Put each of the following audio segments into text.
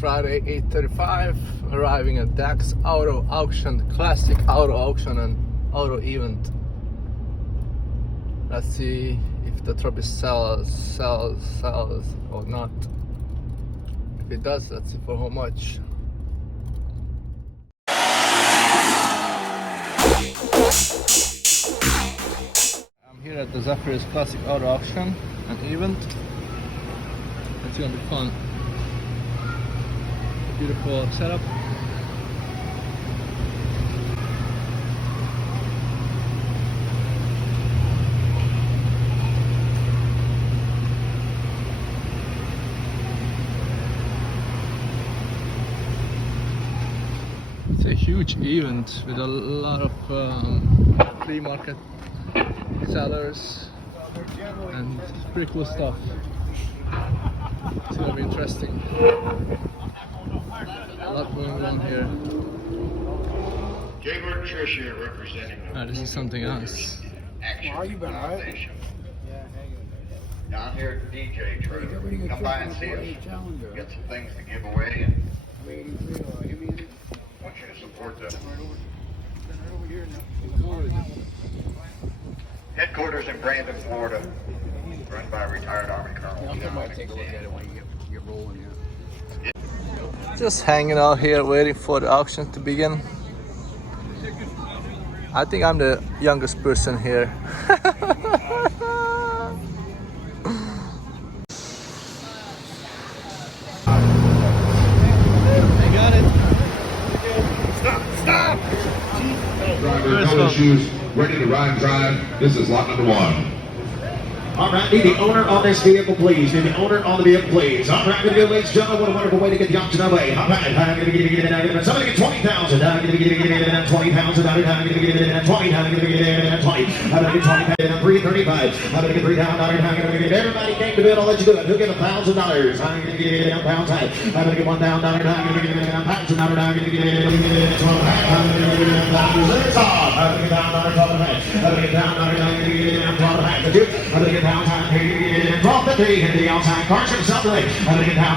Friday, 8:35. Arriving at Dax Auto Auction, classic auto auction and auto event. Let's see if the Trabant sells or not. If it does, let's see for how much. I'm here at the Zephyr's Classic Auto Auction and event. It's gonna be fun. Beautiful setup. It's a huge event with a lot of flea market sellers and pretty cool stuff. It's gonna be interesting. A lot going on here. Jaybird Trish here representing. This is something else. Action. How you been, all right? Foundation. Yeah, hang on. Down here at the DJ trailer. Come by and see us. Challenger. Got some things to give away, and 83, you mean it? I want you to support the Right over here now. headquarters in Brandon, Florida, run by a retired Army Colonel. I might take a look at it when you get rolling here. Just hanging out here waiting for the auction to begin. I think I'm the youngest person here. I got it. Stop! Driver, color shoes, ready to ride and drive. This is lot number one. All right, need the owner on this vehicle, please. Need the owner on the vehicle, please. All right, good, ladies and gentlemen, what a wonderful way to get the auction away. All right, I'm going to get it. Somebody get 20,000. I'm going to get it. 20,000. I'm going to get it. 20. I'm going to get it. 20. I'm going to get 20. I'm 335. I'm going to get $3,000. I'm going to get everybody came to bid. I'll let you do it. Who'll get $1,000? I'm going to get it. Pound time. I'm going to get $1,000. I'm going to get it. $1,000. I'm going to get it. 12. I'm going to get it. $1,000. I'm going to get $1,000. I'm going to get $1,000. I'm going to get $1,000. I'm going to get downtime here, 12:50 in the outside car show something. I'm gonna get down.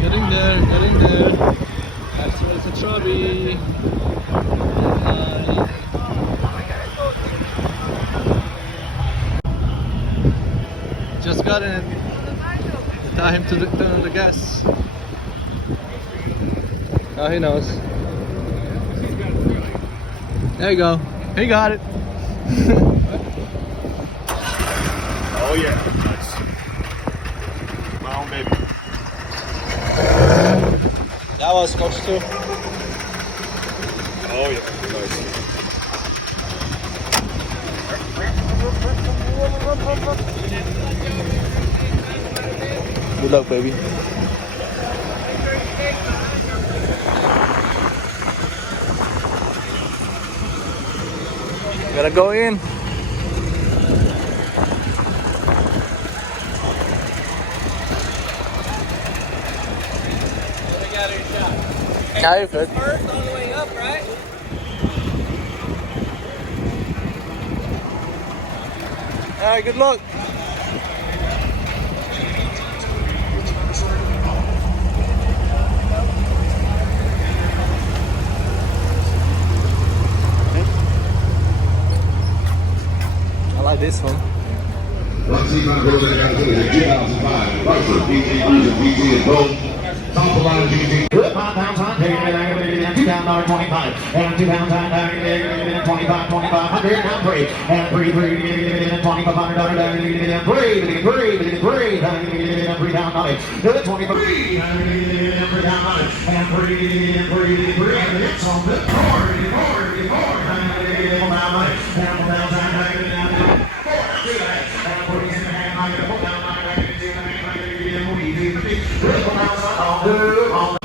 Getting there. That's where it's a Trabant. Just got in. Tell him to turn on the gas. Oh, he knows. There you go. He got it. Oh yeah, nice. My own baby. That was close too. Oh yeah, nice. Good luck, baby. Gotta go in. Yeah, you're good. First all the way up, right? Alright, good luck. I like this one. Let's see my brother got to the 2005 Chrysler PG Cruiser PG and Gold. Top of the line PG. Good £5 time, $2 $25, and £2 time, 25, 2,500, and free, and free, $2,500, free, good 23, and free, and it's on the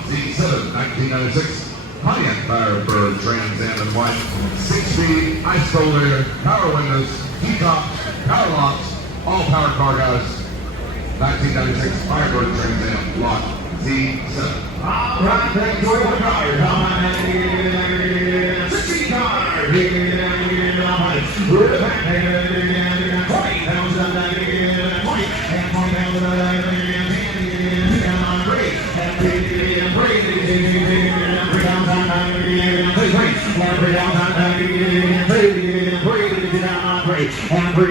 Z7, 1996. Pontiac Firebird Trans Am in white. 6-speed, ice cold air, power windows, T-top, power locks, all power car guys. 1996 Firebird Trans Am lot Z7. All right, thank you for the car. 16 car. 20,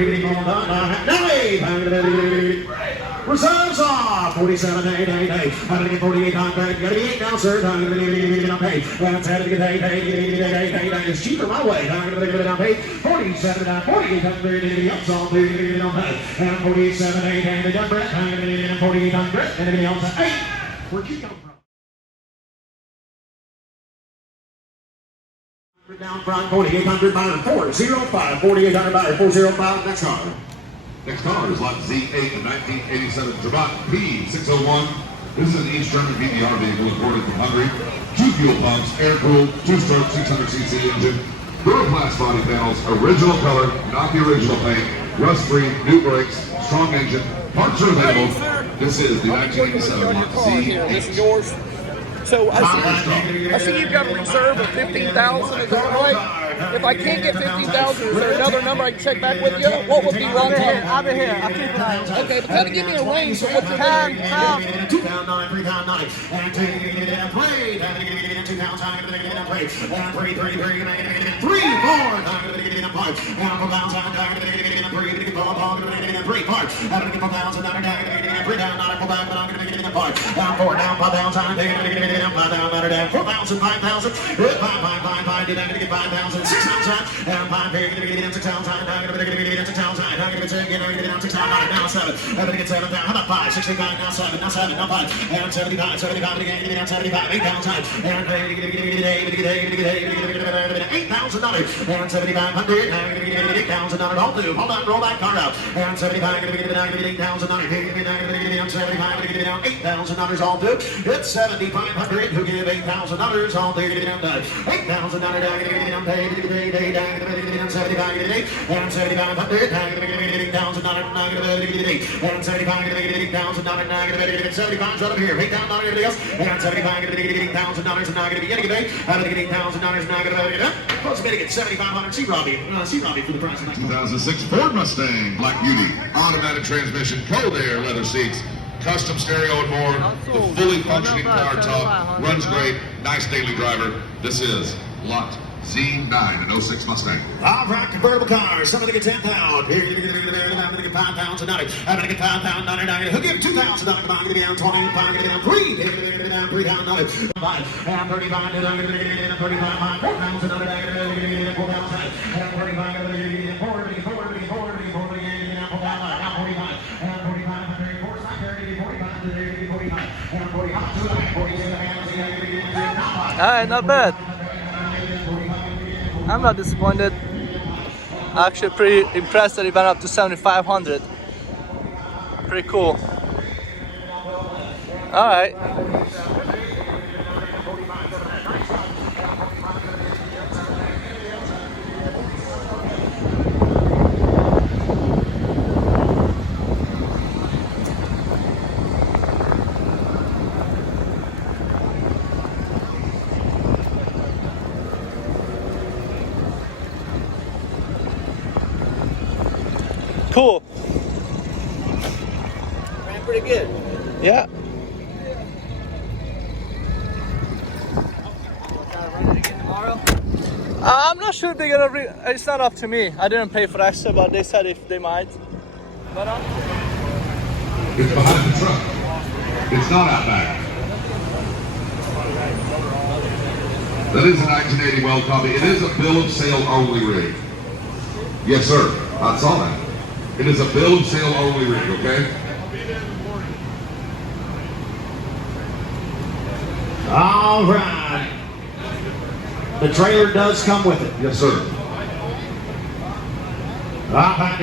reserves off, 47, 8, 8, 8. I'm going to get 48 on back. You got to be 8 now, sir. I'm going to get on pay. Well, 10 to get 8, 8, 8, 8, 8. It's cheaper my way. I'm going to get on pay. 47, 48, 800. Up, so I'm going to get on pay. And 47, 8, 8, 8. I'm going to get 48, 800. And then on 8. Where'd you come from? Down front, 4800 buyer 405, 4800 buyer 405. Next car. Next car is lot Z8, the 1987 Trabant P601. This is an East German VDR vehicle imported from Hungary. 2 fuel pumps, air-cooled, 2-stroke, 600cc engine. Duroplast body panels, original color, not the original paint. Rust-free, new brakes, strong engine. Parts are available. This is the 1987 lot Z8. This is yours. So I see you've got a reserve of 15,000. Is that right? If I can't get 15,000, is there another number I can check back with you? What would be wrong here? I'll be here. I'll keep an eye on it. Okay, but kind of give me a range of what you're Time. Roll that card out. And 75, $8,000 all due. It's 7,500 who give $8,000 all due. $8,000 paid. 75, and 7,500 and 75, $75 right up here. $8,000 everybody else. And 75, $8,000 is not going to be anything. I'm going to get $8,000 not going to be enough. Supposed to get 7,500 C-Robbie for the price of that. 2006 Ford Mustang Black Beauty. Automatic transmission, cold air, leather seats, custom stereo and more. The fully functioning car top. Runs great. Nice daily driver. This is lot Z9, an 06 Mustang. All right, convertible cars. Somebody get 10,000. I'm going to get 5,000. I'm going to get 5,000. He'll give $2,000. I'm going to get down 20. I'm going to get down 3. $3,000. And 35. I'm going to get 35. 4,000. I'm going to get 4,000. And 35. I'm going to get 4. Alright, not bad. I'm not disappointed. Actually pretty impressed that he went up to 7,500. Pretty cool. Alright. Cool. Ran pretty good. Yeah. I'm not sure they're gonna. It's not up to me. I didn't pay for extra, but they said if they might. But It's behind the truck. It's not out back. That is a 1980 well copy. It is a bill of sale only rig. Yes, sir. I saw that. It is a bill of sale only rig, okay? All right. The trailer does come with it. Yes, sir. What's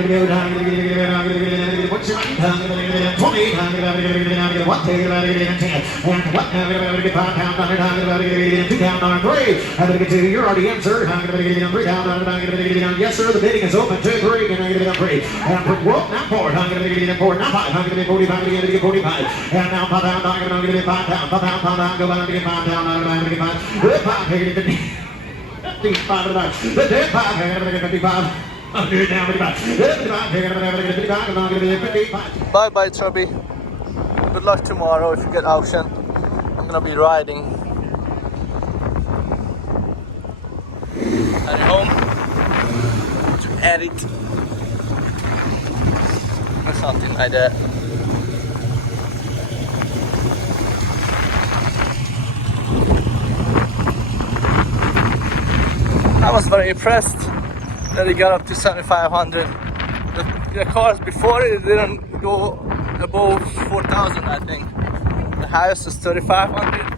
your money? 20. What? 10. And what? 5 pound, 2 down, 3. I'm going to get to your already answered. I'm going to get 3 down, yes, sir. The bidding is open. 2, 3. And I'm going to get 3. And whoop, now 4. I'm going to get 4. Now 5. I'm going to get 45. I'm going to get 45. And now 5 pound. I'm going to get 5 pound. 5 pound. Go back to get 5 down. I'm going to get 5. 5. 55 tonight. The dead 5. I'm going to get 55. Bye bye, Chubby. Good luck tomorrow if you get auction. I'm gonna be riding. At home to edit or something like that. I was very impressed that it got up to 7,500. The cars before it didn't go above 4,000, I think. The highest is 3,500.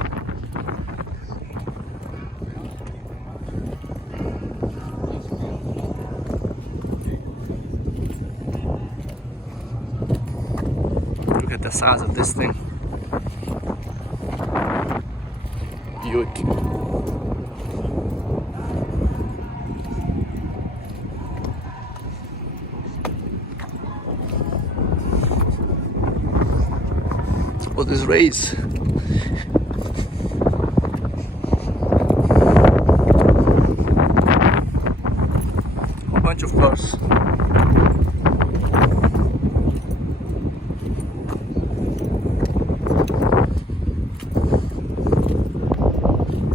Look at the size of this thing. Buick. For this race. A bunch of cars.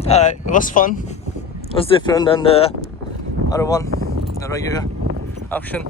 Alright, it was fun. It was different than the other one, the regular auction.